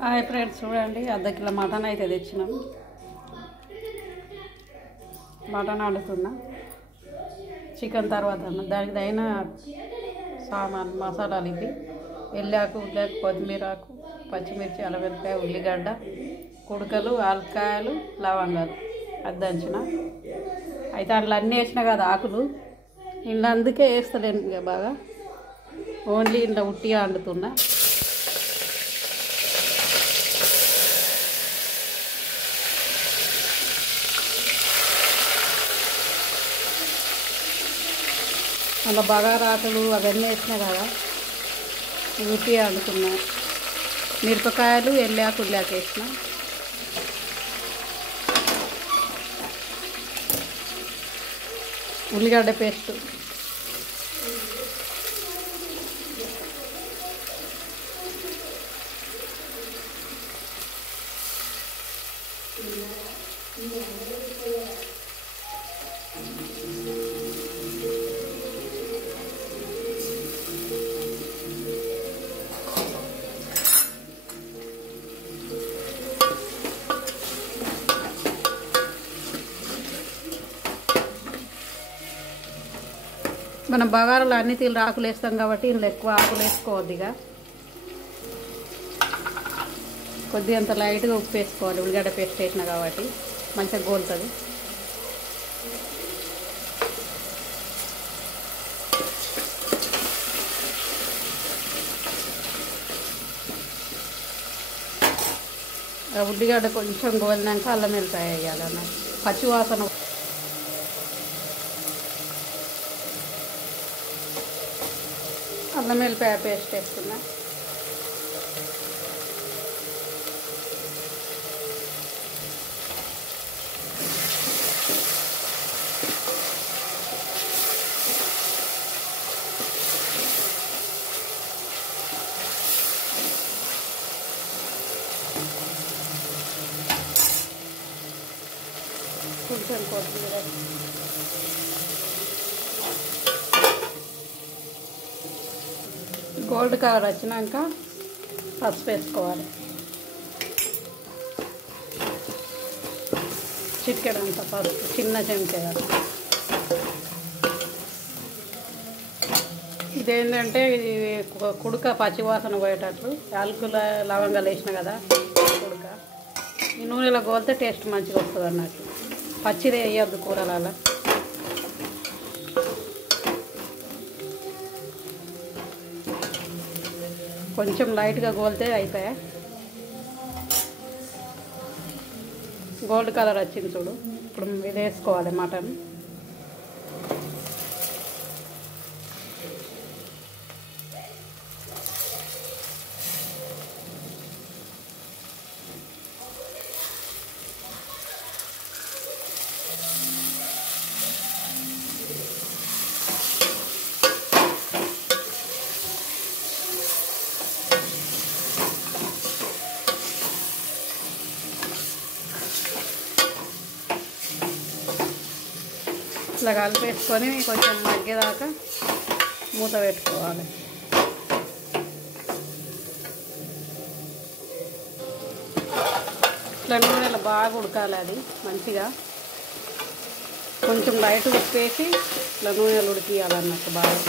Hi friends, చూడండి అర్ధ kilo mutton అయితే తెచ్చినాం. మటన్ వండుతున్నా. చికెన్ తర్వాత దానికి తగిన సామాన్ మసాలాలు ఇవి: ఎల్లాకు, ఉల్లాకు, కొత్తిమీరాకు, పచ్చిమిర్చి, అల్లమిరపకాయ, ఉల్లిగడ్డ, కుడకలు, ఆల్కాయలు, లవంగాలు అద్దంచిన. అయితే అందులో అన్నీ వేసినా కదా ఆకులు. ఇంట్లో అందుకే వేస్తలేను ఇక బాగా. ఓన్లీ ఇంట్లో ఉట్టిగా వండుతున్నా. అలా బగారాకులు అవన్నీ వేసినా కదా, ఉట్టి వండుకున్నా. మిరపకాయలు, ఎల్లాకు, ఉల్లాకు వేసిన. ఉల్లిగడ్డ పేస్ట్, మనం బగారాలు అన్ని తీరు ఆకులు వేస్తాం కాబట్టి ఇందులో ఎక్కువ ఆకులు వేసుకోవద్దు. ఇక కొద్దిగా అంత లైట్గా ఉప్పు వేసుకోవాలి. ఉల్లిగడ్డ పేస్ట్ వేసినా కాబట్టి మంచిగా గోలుతుంది. ఉల్లిగడ్డ కొంచెం గోలినాక అల్లం వెల్లిపాయ వేయాలి అన్న పచ్చివాసన. అల్లం వెల్లిపాయ పేస్ట్ వేస్తున్నా. కొంచెం కొత్తిమీర, గోల్డ్ కలర్ వచ్చినాక పసుపు వేసుకోవాలి. చిటికెడంత పసుపు, చిన్న చెంచా. ఇదేంటంటే ఇది కుడక పచ్చివాసన పోయేటట్లు యాలకుల లవంగాలు వేసిన కదా కుడక. ఈ నూనెలో గోలితే టేస్ట్ మంచిగా వస్తుంది అన్నట్టు. పచ్చిదే వేయద్దు కూరలలో. కొంచెం లైట్గా గోలితే అయిపోయా. గోల్డ్ కలర్ వచ్చింది చూడు. ఇప్పుడు ఇది వేసుకోవాలి మటన్. ఇట్లా కలిపేసుకొని కొంచెం మగ్గేదాకా మూత పెట్టుకోవాలి. ఇట్లా నూనెలో బాగా ఉడకాలి అది మంచిగా. కొంచెం లైట్ ఉప్పేసి ఇట్లా నూనెలు ఉడికియాలన్నట్టు బాగా.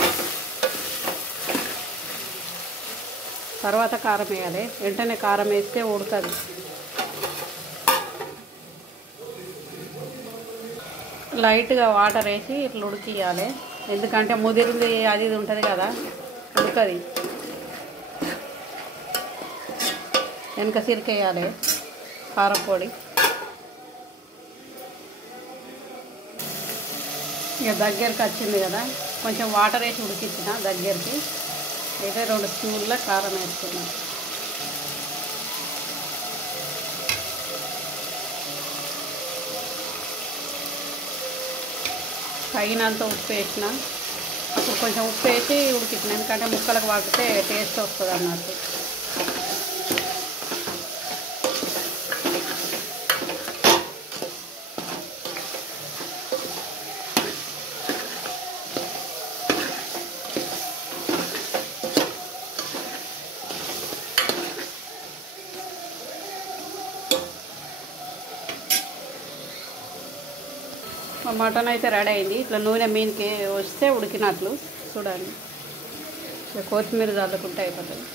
తర్వాత కారం వేయాలి. వెంటనే కారం వేస్తే ఉడకదు. లైట్గా వాటర్ వేసి ఇట్లా ఉడికియాలి. ఎందుకంటే ముదిరింది అది ఇది ఉంటుంది కదా, ఉడకది. వెనక సిరికేయాలి కారపొడి. ఇక దగ్గరికి వచ్చింది కదా, కొంచెం వాటర్ వేసి ఉడికించిన దగ్గరికి. అయితే 2 స్పూన్ల కారం వేసుకున్నాం. తగినంత ఉప్పు వేసిన. అప్పుడు కొంచెం ఉప్పు వేసి ఉడికించిన, ఎందుకంటే ముక్కలకు పడితే టేస్ట్ వస్తుంది అన్నట్టు. మా మటన్ అయితే రెడీ అయింది. ఇట్లా నూనె మీదకి వస్తే ఉడికినట్లు చూడండి. కొత్తిమీర చల్లుకుంటే అయిపోతుంది.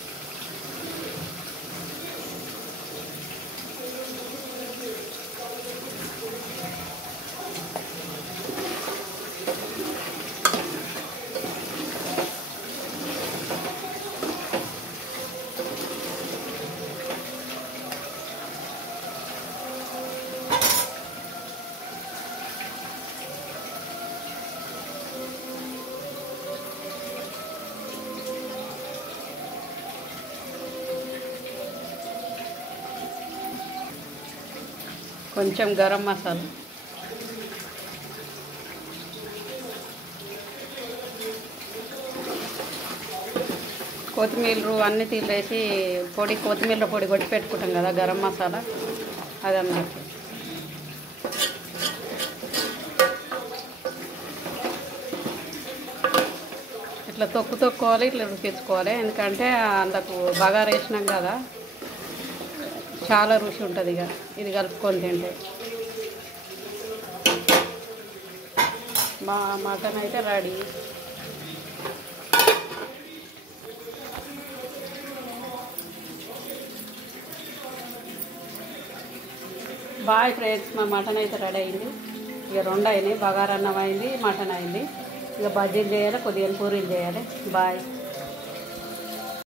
కొంచెం గరం మసాలా, కొత్తిమీర అన్ని తీసేసి కొత్తిమీర పొడి కొట్టి పెట్టుకుంటాం కదా, గరం మసాలా అది అన్నట్టు. ఇట్లా తొక్కుకోవాలి, ఇట్లా ఉడికించుకోవాలి. ఎందుకంటే అందుకు బగారా వేసినాం కదా, చాలా రుచి ఉంటుంది. ఇక ఇది కలుపుకొని తింటే. మా మటన్ అయితే రెడీ. బాయ్ ఫ్రెండ్స్, మా మటన్ అయితే రెడీ అయింది. ఇక 2 అయినాయి, బగారా అన్నం అయింది, మటన్ అయింది. ఇక బజ్జీలు చేయాలి, కొద్దిగా పూరీలు చేయాలి. బాయ్.